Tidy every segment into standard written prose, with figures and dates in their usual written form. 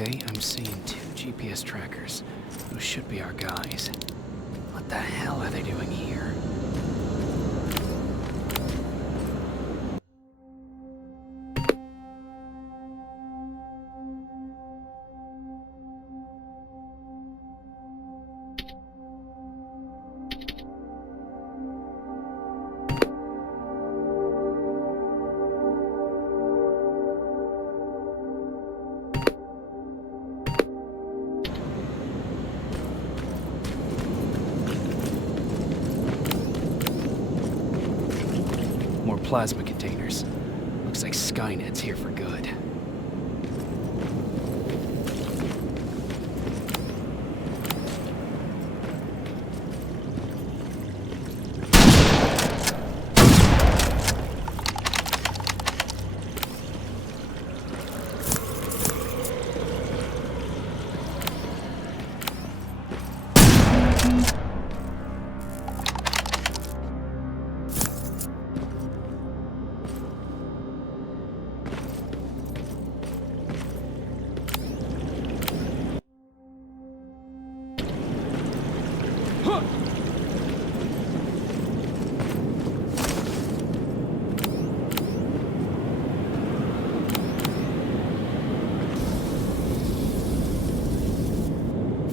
Okay, I'm seeing 2 GPS trackers. Those should be our guys. What the hell are they doing here? More plasma containers. Looks like Skynet's here for good.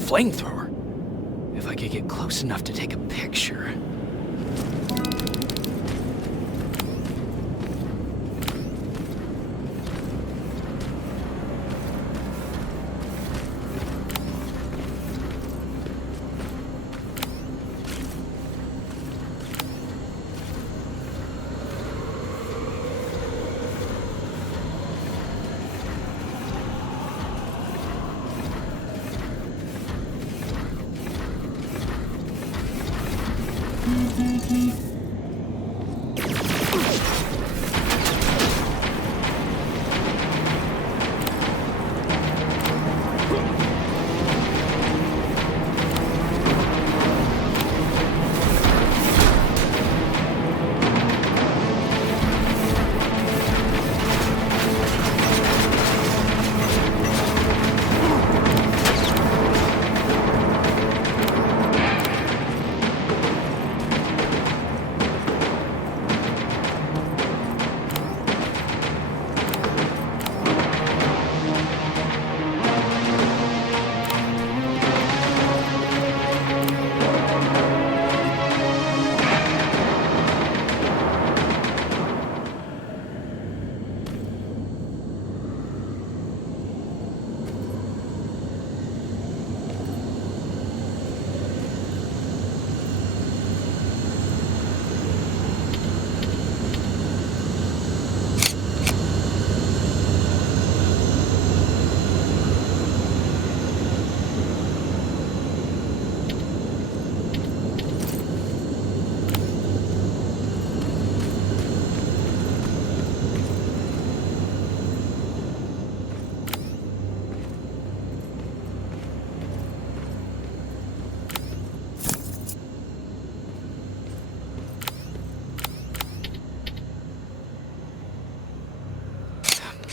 Flamethrower? If I could get close enough to take a picture.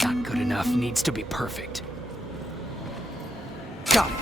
Not good enough, needs to be perfect. Got it.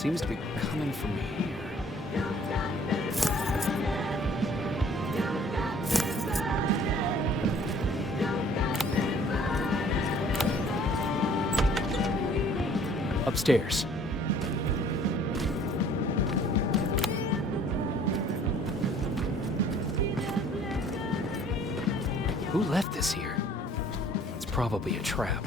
seems to be coming from here. Upstairs. Who left this here? It's probably a trap.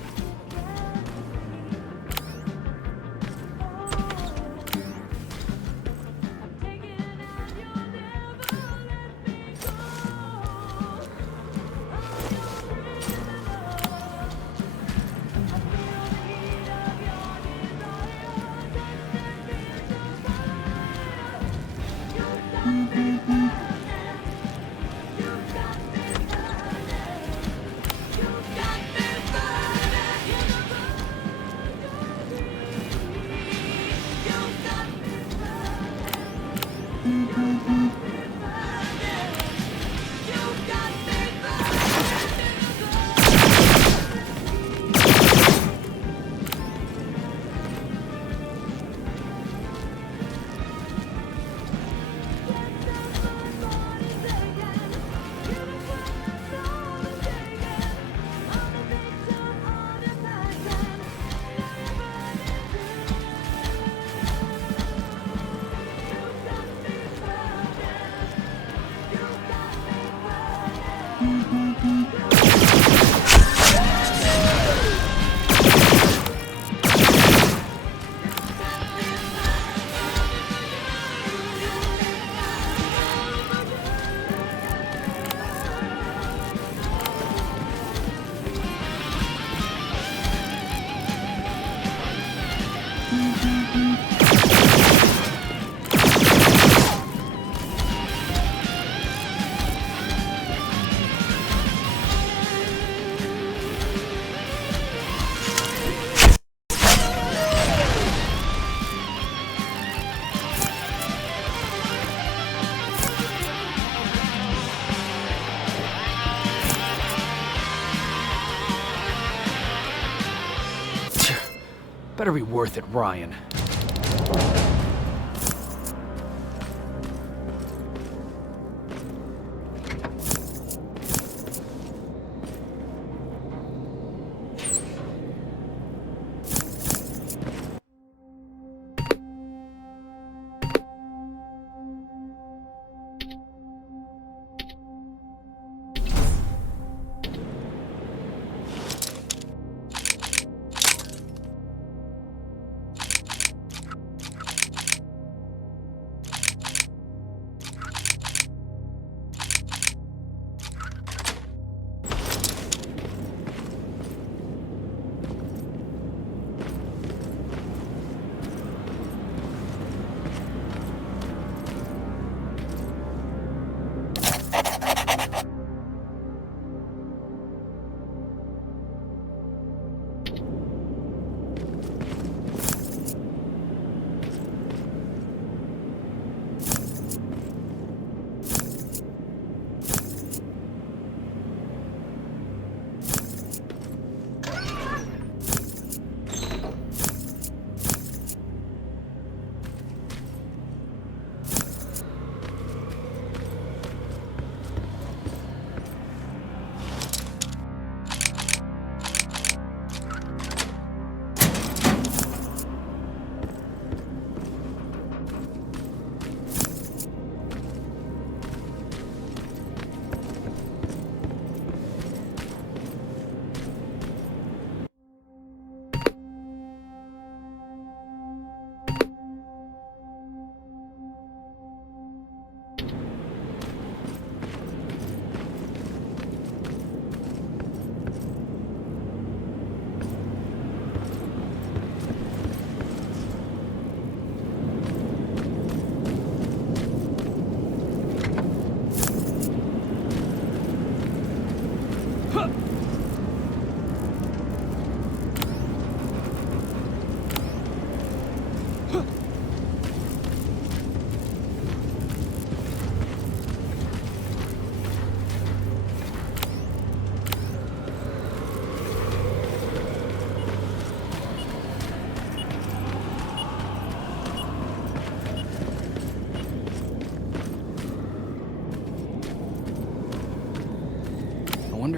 Better be worth it, Ryan.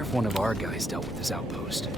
if one of our guys dealt with this outpost.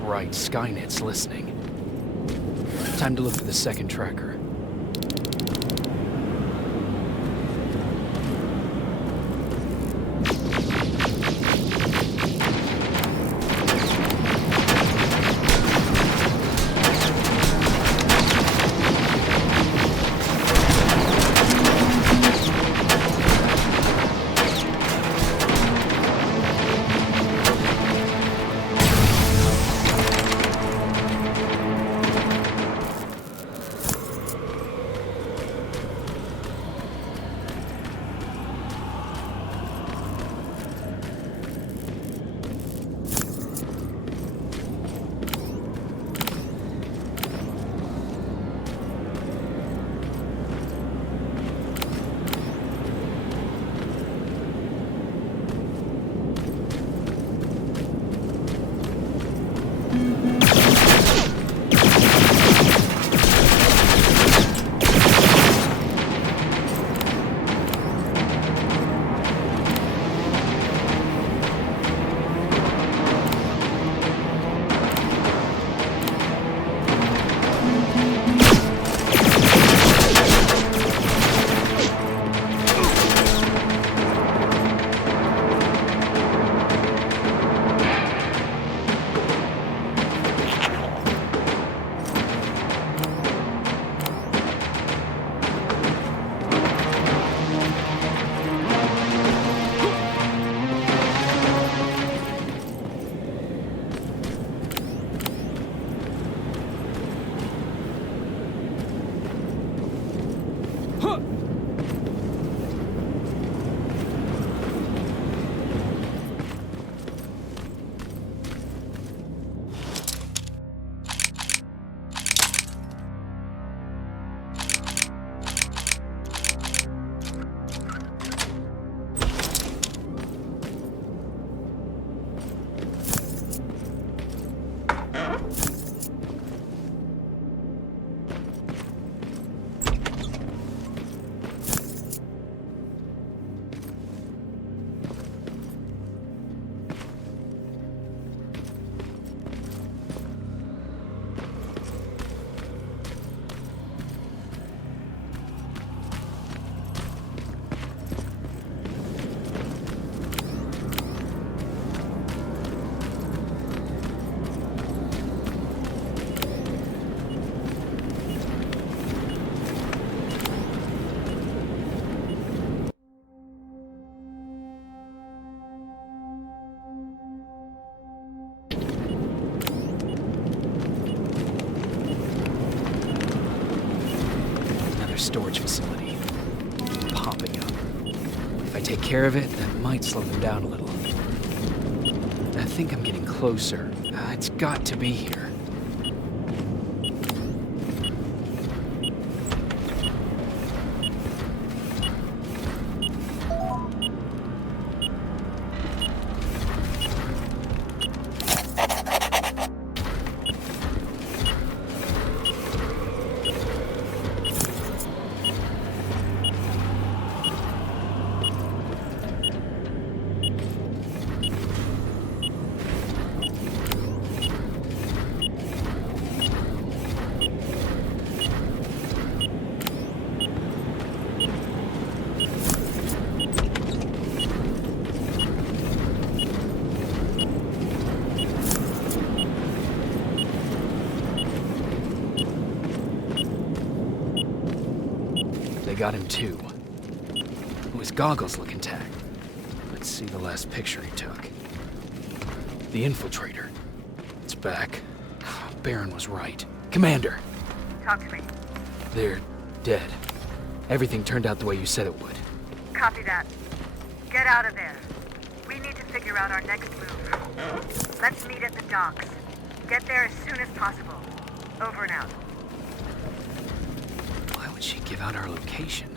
Right, Skynet's listening. Time to look for the second tracker. storage facility. Popping up. If I take care of it, that might slow them down a little. I think I'm getting closer. It's got to be here. They got him too. His goggles look intact. Let's see the last picture he took. The infiltrator. It's back. Baron was right. Commander! Talk to me. They're dead. Everything turned out the way you said it would. Copy that. Get out of there. We need to figure out our next move. Let's meet at the docks. Get there as soon as possible. Over and out. Why would she give out our location?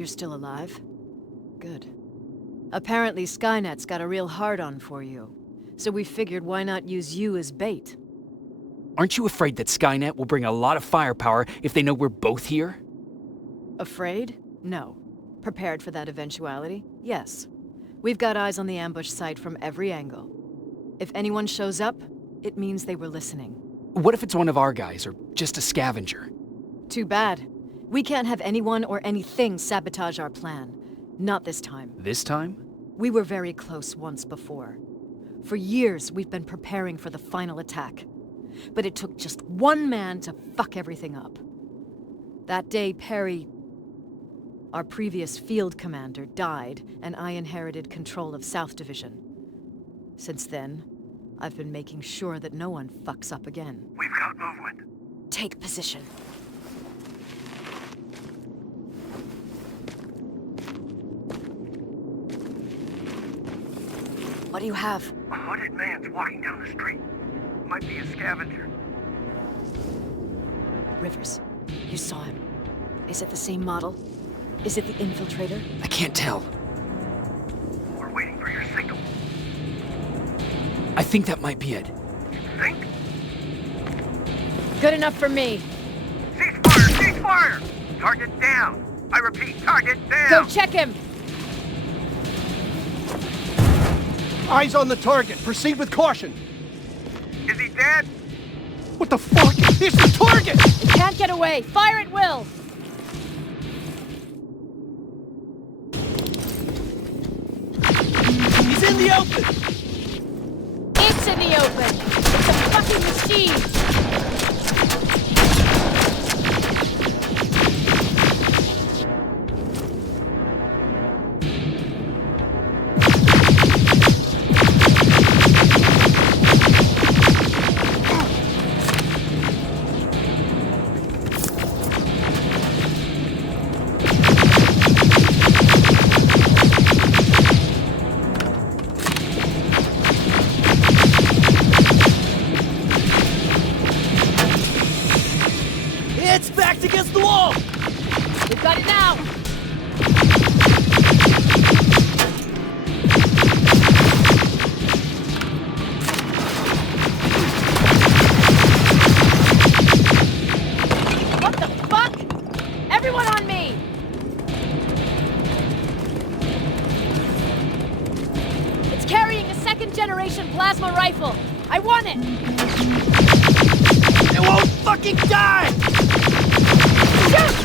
You're still alive? Good. Apparently Skynet's got a real hard-on for you. So we figured why not use you as bait? Aren't you afraid that Skynet will bring a lot of firepower if they know we're both here? Afraid? No. Prepared for that eventuality? Yes. We've got eyes on the ambush site from every angle. If anyone shows up, it means they were listening. What if it's one of our guys, or just a scavenger? Too bad. We can't have anyone or anything sabotage our plan. Not this time. This time? We were very close once before. For years, we've been preparing for the final attack. But it took just one man to fuck everything up. That day, Perry, our previous field commander, died, and I inherited control of South Division. Since then, I've been making sure that no one fucks up again. We've got movement. Take position. What do you have? A hooded man's walking down the street. Might be a scavenger. Rivers, you saw him. Is it the same model? Is it the infiltrator? I can't tell. We're waiting for your signal. I think that might be it. You think? Good enough for me. Ceasefire! Ceasefire! Target down! I repeat, target down! Go check him! Eyes on the target. Proceed with caution. Is he dead? What the fuck? It's the target! It can't get away! Fire at will! He's in the open! It's in the open! It's a fucking machine! It's backed against the wall! We've got it now! What the fuck? Everyone on me! It's carrying a second-generation plasma rifle. I want it! It won't fucking die! Shoot!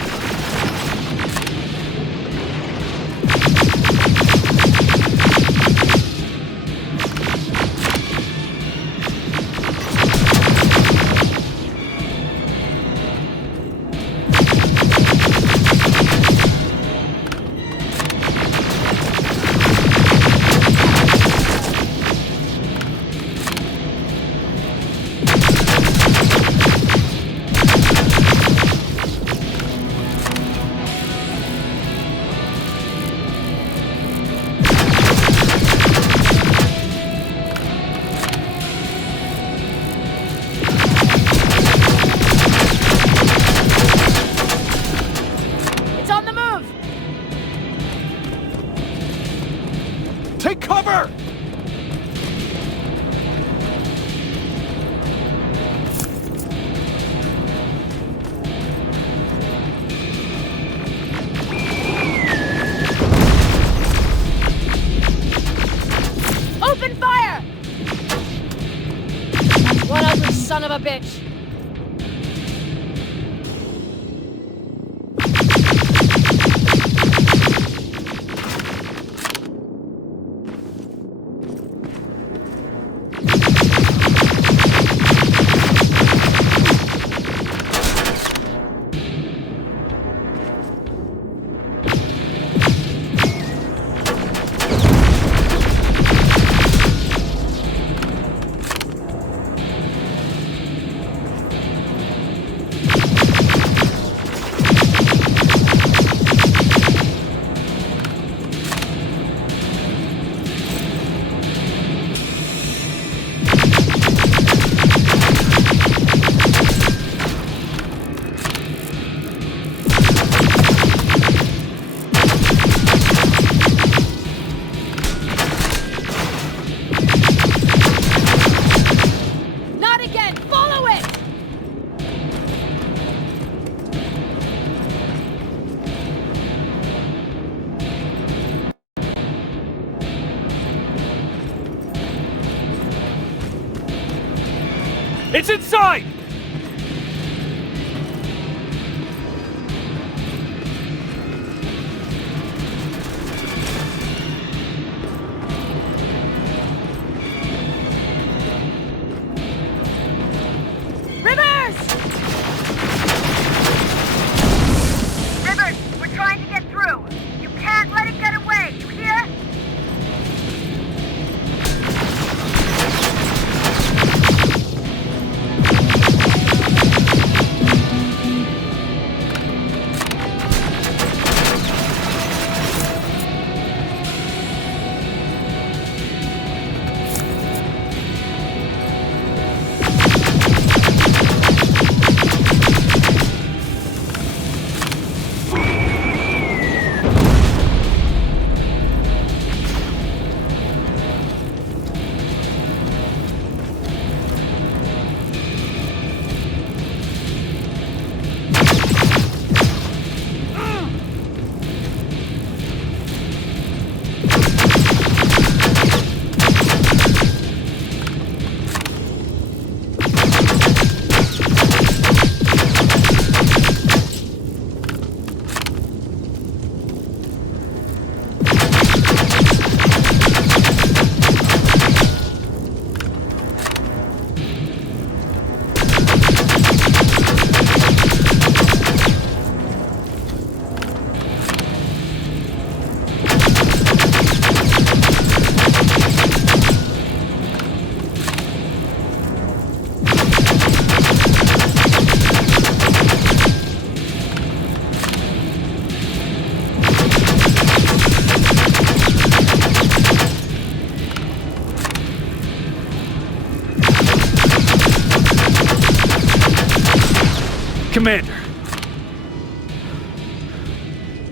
Take cover! Open fire! One ugly son of a bitch! It's inside! Rivers! Rivers, we're trying to get through. You can't let it get away, you hear? Commander!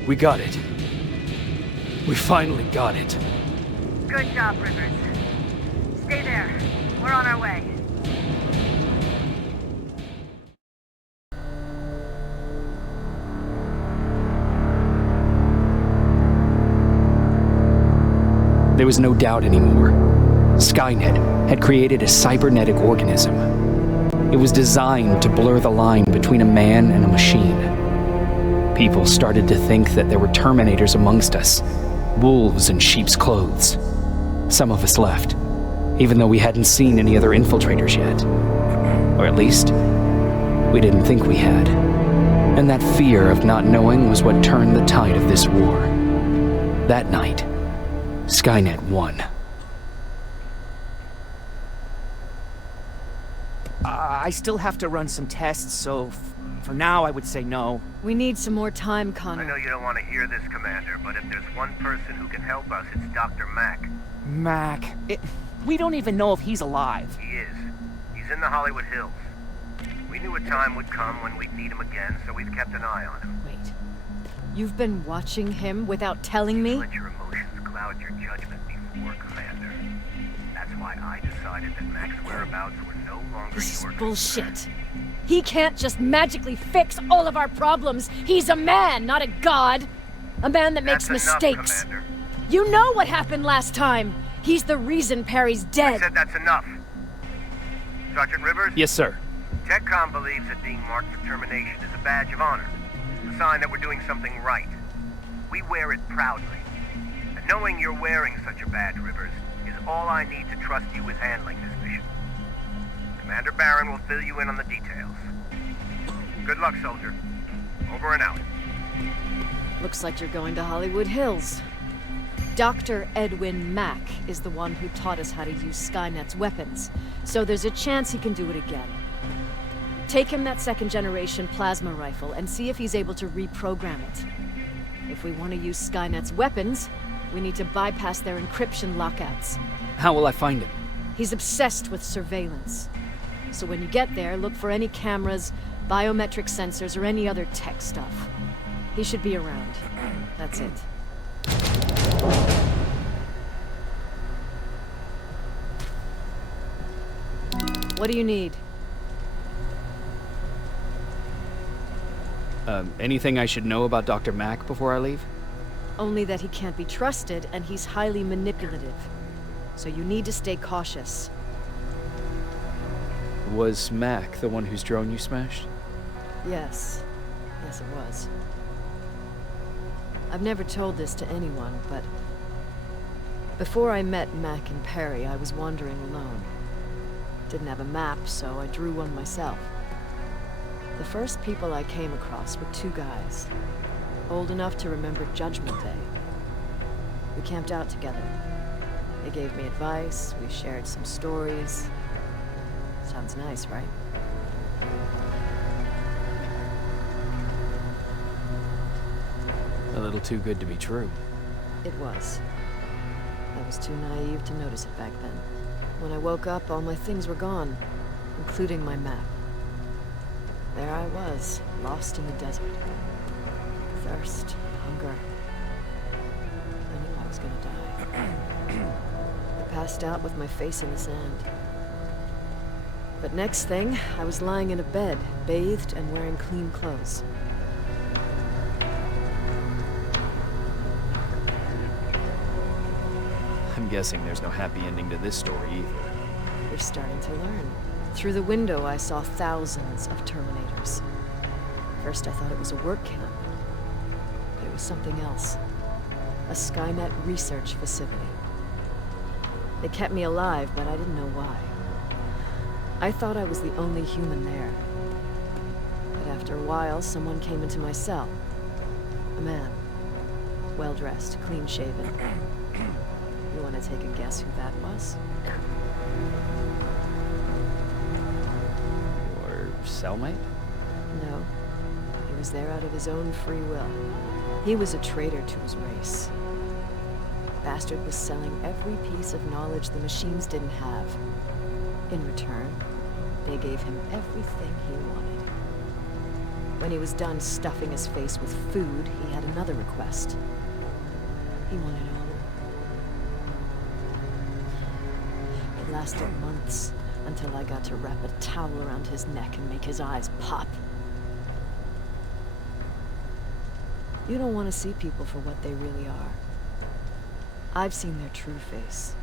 We got it. We finally got it. Good job, Rivers. Stay there. We're on our way. There was no doubt anymore. Skynet had created a cybernetic organism. It was designed to blur the line between a man and a machine. People started to think that there were Terminators amongst us, wolves in sheep's clothes. Some of us left, even though we hadn't seen any other infiltrators yet. Or at least, we didn't think we had. And that fear of not knowing was what turned the tide of this war. That night, Skynet won. I still have to run some tests, so for now I would say no. We need some more time, I Connor. know you don't want to hear this, Commander, but if there's one person who can help us, it's Dr. Mack. Mac, we don't even know if he's alive. He is. He's in the Hollywood Hills. We knew a time would come when we'd need him again, so we've kept an eye on him. Wait. You've been watching him without telling me? Let your emotions cloud your judgment before, Commander. That's why I decided that Mack's whereabouts were no longer This is your bullshit. concern. He can't just magically fix all of our problems. He's a man, not a god. A man that makes That's enough, mistakes. Commander. You know what happened last time. He's the reason Perry's I dead. said that's enough. Sergeant Rivers? Yes, sir. TechCom believes that being marked for termination is a badge of honor. A sign that we're doing something right. We wear it proudly. And knowing you're wearing such a badge, Rivers, is all I need to trust you with handling this mission. Commander Barron will fill you in on the details. Good luck, soldier. Over and out. Looks like you're going to Hollywood Hills. Dr. Edwin Mack is the one who taught us how to use Skynet's weapons, so there's a chance he can do it again. Take him that second-generation plasma rifle and see if he's able to reprogram it. If we want to use Skynet's weapons, we need to bypass their encryption lockouts. How will I find him? He's obsessed with surveillance. So when you get there, look for any cameras, biometric sensors, or any other tech stuff. He should be around. That's it. What do you need? Anything I should know about Dr. Mack before I leave? Only that he can't be trusted, and he's highly manipulative. So you need to stay cautious. Was Mac the one whose drone you smashed? Yes. Yes, it was. I've never told this to anyone, but before I met Mac and Perry, I was wandering alone. Didn't have a map, so I drew one myself. The first people I came across were two guys, old enough to remember Judgment Day. We camped out together. They gave me advice, we shared some stories. Sounds nice, right? A little too good to be true. It was. I was too naive to notice it back then. When I woke up, all my things were gone, including my map. There I was, lost in the desert. Thirst, hunger. I knew I was gonna die. I passed out with my face in the sand. But next thing, I was lying in a bed, bathed and wearing clean clothes. I'm guessing there's no happy ending to this story either. You're starting to learn. Through the window, I saw thousands of Terminators. First, I thought it was a work camp. But it was something else. A Skynet research facility. They kept me alive, but I didn't know why. I thought I was the only human there. But after a while, someone came into my cell. A man. Well-dressed, clean-shaven. You want to take a guess who that was? Your cellmate? No. He was there out of his own free will. He was a traitor to his race. Bastard was selling every piece of knowledge the machines didn't have. In return, they gave him everything he wanted. When he was done stuffing his face with food, he had another request. He wanted honor. It lasted months, until I got to wrap a towel around his neck and make his eyes pop. You don't want to see people for what they really are. I've seen their true face.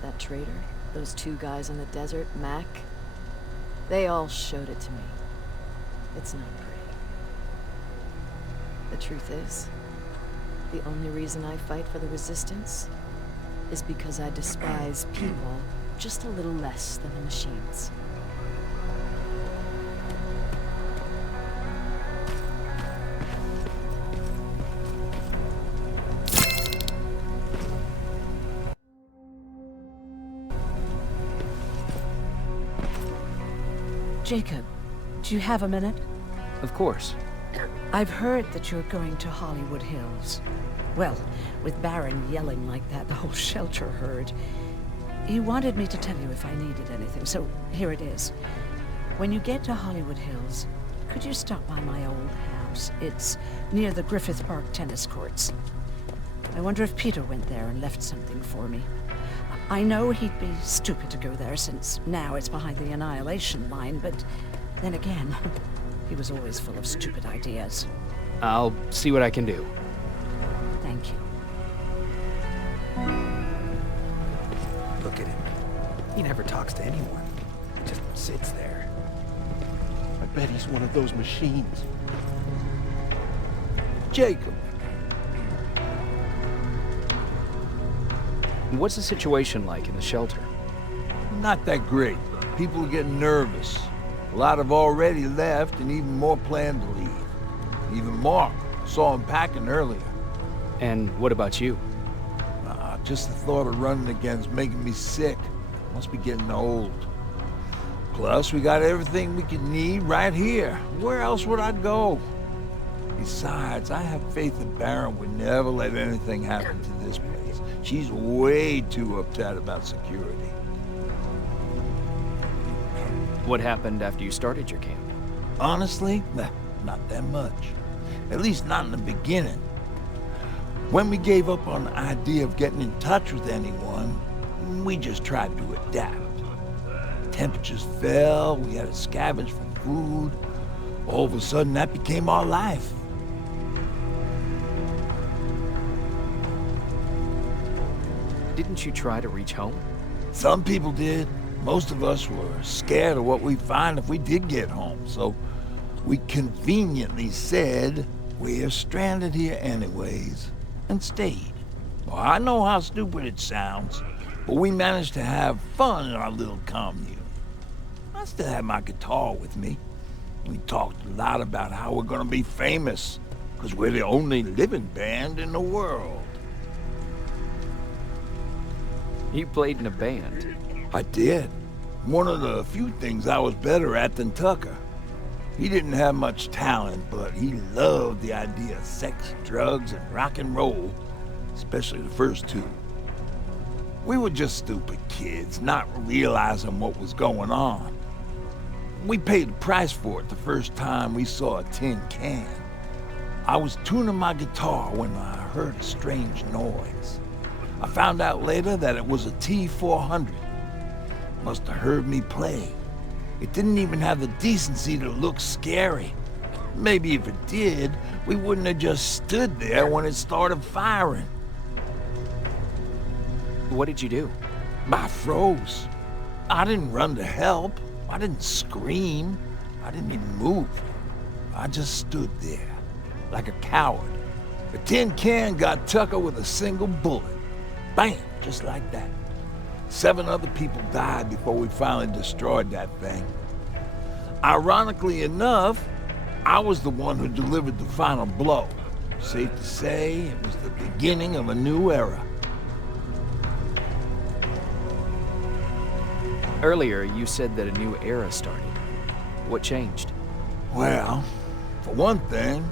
That traitor, those two guys in the desert, Mac, they all showed it to me. It's not pretty. The truth is, the only reason I fight for the Resistance is because I despise people just a little less than the machines. Jacob, do you have a minute? Of course. I've heard that you're going to Hollywood Hills. Well, with Baron yelling like that, the whole shelter heard. He wanted me to tell you if I needed anything, so here it is. When you get to Hollywood Hills, could you stop by my old house? It's near the Griffith Park tennis courts. I wonder if Peter went there and left something for me. I know he'd be stupid to go there, since now it's behind the Annihilation Line, but then again, he was always full of stupid ideas. I'll see what I can do. Thank you. Look at him. He never talks to anyone. He just sits there. I bet he's one of those machines. Jacob. What's the situation like in the shelter? Not that great. People are getting nervous. A lot have already left, and even more plan to leave. Even Mark. Saw him packing earlier. And what about you? Just the thought of running again's making me sick. Must be getting old. Plus, we got everything we could need right here. Where else would I go? Besides, I have faith that Baron would never let anything happen to this place. She's way too upset about security. What happened after you started your camp? Honestly, not that much. At least not in the beginning. When we gave up on the idea of getting in touch with anyone, we just tried to adapt. Temperatures fell, we had to scavenge for food. All of a sudden, that became our life. Didn't you try to reach home? Some people did. Most of us were scared of what we'd find if we did get home, so we conveniently said we're stranded here anyways, and stayed. Well, I know how stupid it sounds, but we managed to have fun in our little commune. I still had my guitar with me. We talked a lot about how we're gonna be famous, because we're the only living band in the world. You played in a band. I did. One of the few things I was better at than Tucker. He didn't have much talent, but he loved the idea of sex, drugs, and rock and roll, especially the first two. We were just stupid kids, not realizing what was going on. We paid the price for it the first time we saw a tin can. I was tuning my guitar when I heard a strange noise. I found out later that it was a T-400. Must have heard me play. It didn't even have the decency to look scary. Maybe if it did, we wouldn't have just stood there when it started firing. What did you do? I froze. I didn't run to help. I didn't scream. I didn't even move. I just stood there, like a coward. The tin can got Tucker with a single bullet. Bam, just like that. 7 other people died before we finally destroyed that thing. Ironically enough, I was the one who delivered the final blow. Safe to say, it was the beginning of a new era. Earlier, you said that a new era started. What changed? Well, for one thing,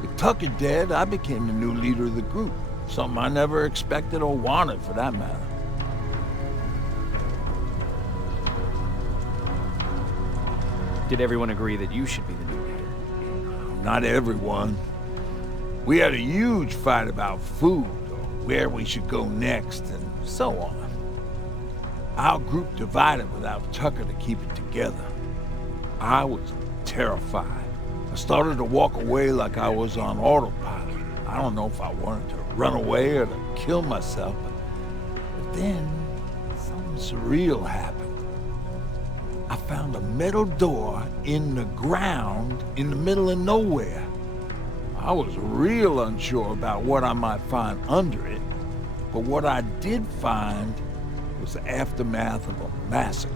with Tucker dead, I became the new leader of the group. Something I never expected or wanted, for that matter. Did everyone agree that you should be the new leader? Not everyone. We had a huge fight about food, or where we should go next, and so on. Our group divided without Tucker to keep it together. I was terrified. I started to walk away like I was on autopilot. I don't know if I wanted to run away or to kill myself, but then something surreal happened. I found a metal door in the ground in the middle of nowhere. I was real unsure about what I might find under it, but what I did find was the aftermath of a massacre.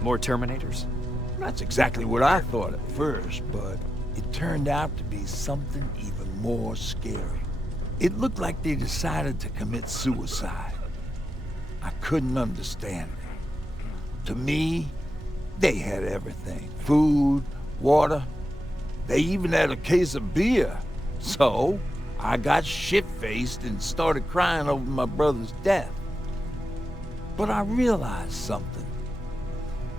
More Terminators? That's exactly what I thought at first, but it turned out to be something even more scary. It looked like they decided to commit suicide. I couldn't understand it. To me, they had everything. Food, water. They even had a case of beer. So, I got shit-faced and started crying over my brother's death. But I realized something.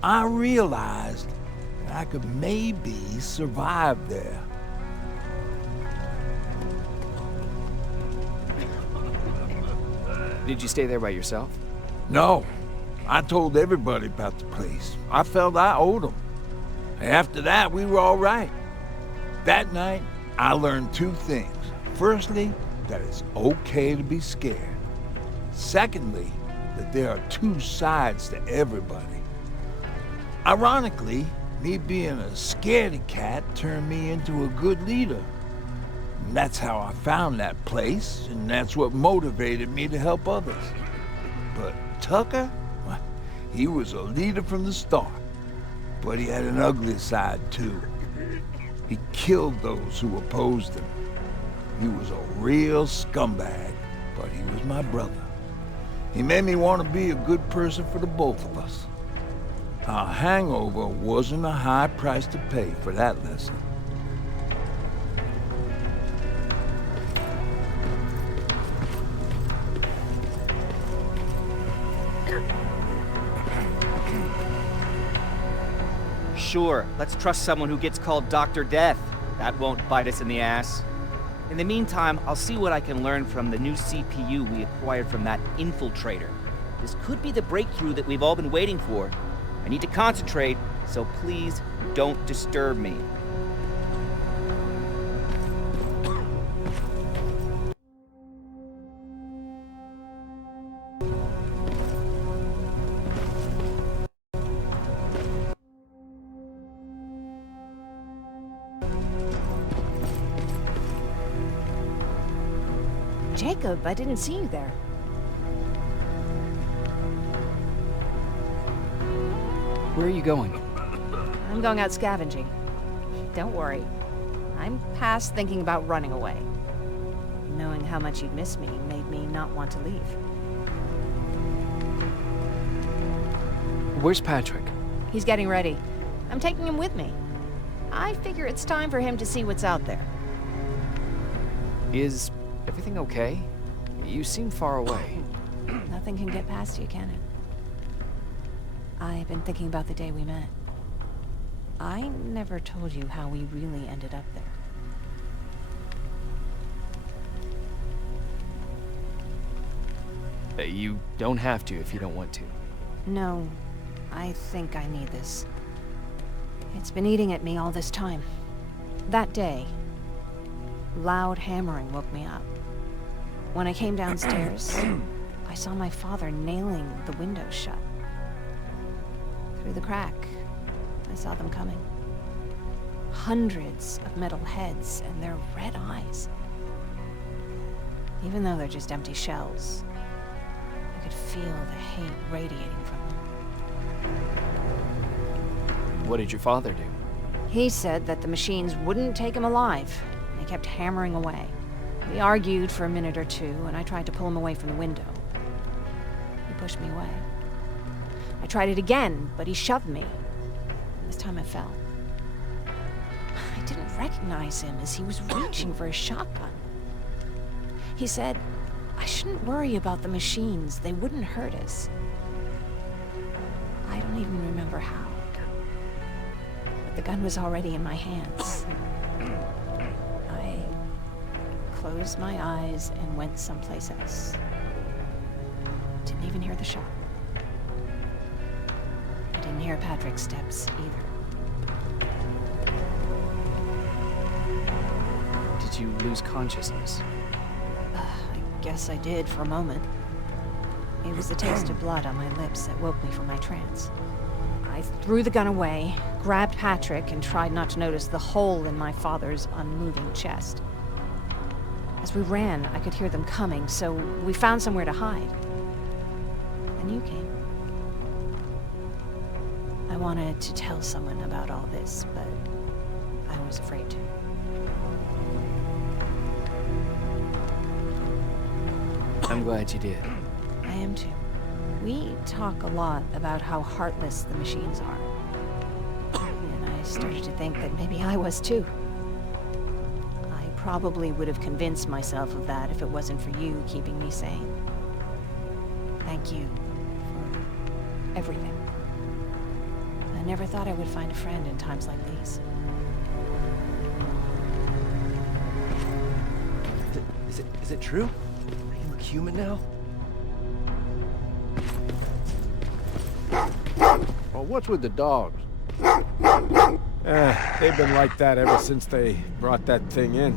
I realized that I could maybe survive there. Did you stay there by yourself? No. I told everybody about the place. I felt I owed them. After that, we were all right. That night, I learned 2 things. Firstly, that it's okay to be scared. Secondly, that there are 2 sides to everybody. Ironically, me being a scaredy cat turned me into a good leader. And that's how I found that place, and that's what motivated me to help others. But Tucker? He was a leader from the start, but he had an ugly side too. He killed those who opposed him. He was a real scumbag, but he was my brother. He made me want to be a good person for the both of us. Our hangover wasn't a high price to pay for that lesson. Sure, let's trust someone who gets called Dr. Death. That won't bite us in the ass. In the meantime, I'll see what I can learn from the new CPU we acquired from that infiltrator. This could be the breakthrough that we've all been waiting for. I need to concentrate, so please don't disturb me. Jacob, I didn't see you there. Where are you going? I'm going out scavenging. Don't worry. I'm past thinking about running away. Knowing how much you'd miss me made me not want to leave. Where's Patrick? He's getting ready. I'm taking him with me. I figure it's time for him to see what's out there. Is everything okay? You seem far away. Nothing can get past you, can it? I've been thinking about the day we met. I never told you how we really ended up there. You don't have to if you don't want to. No, I think I need this. It's been eating at me all this time. That day, loud hammering woke me up. When I came downstairs, I saw my father nailing the window shut. Through the crack, I saw them coming. Hundreds of metal heads and their red eyes. Even though they're just empty shells, I could feel the hate radiating from them. What did your father do? He said that the machines wouldn't take him alive. They kept hammering away. We argued for a minute or two, and I tried to pull him away from the window. He pushed me away. I tried it again, but he shoved me. And this time I fell. I didn't recognize him as he was reaching for his shotgun. He said, I shouldn't worry about the machines. They wouldn't hurt us. I don't even remember how. But the gun was already in my hands. I closed my eyes and went someplace else. Didn't even hear the shot. I didn't hear Patrick's steps either. Did you lose consciousness? I guess I did for a moment. It was the taste of blood on my lips that woke me from my trance. I threw the gun away, grabbed Patrick, and tried not to notice the hole in my father's unmoving chest. As we ran, I could hear them coming, so we found somewhere to hide. And you came. I wanted to tell someone about all this, but I was afraid to. I'm glad you did. I am too. We talk a lot about how heartless the machines are. And I started to think that maybe I was too. I probably would have convinced myself of that if it wasn't for you keeping me sane. Thank you for everything. I never thought I would find a friend in times like these. Is it true? You look human now? Well, what's with the dogs? They've been like that ever since they brought that thing in.